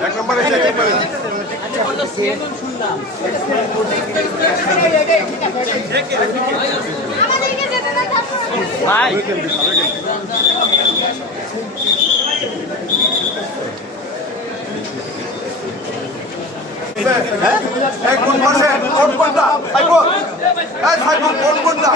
এক নম্বরে ভাই এখন বসে কোন কোনটা আইবো এই সাইবো কোন কোনটা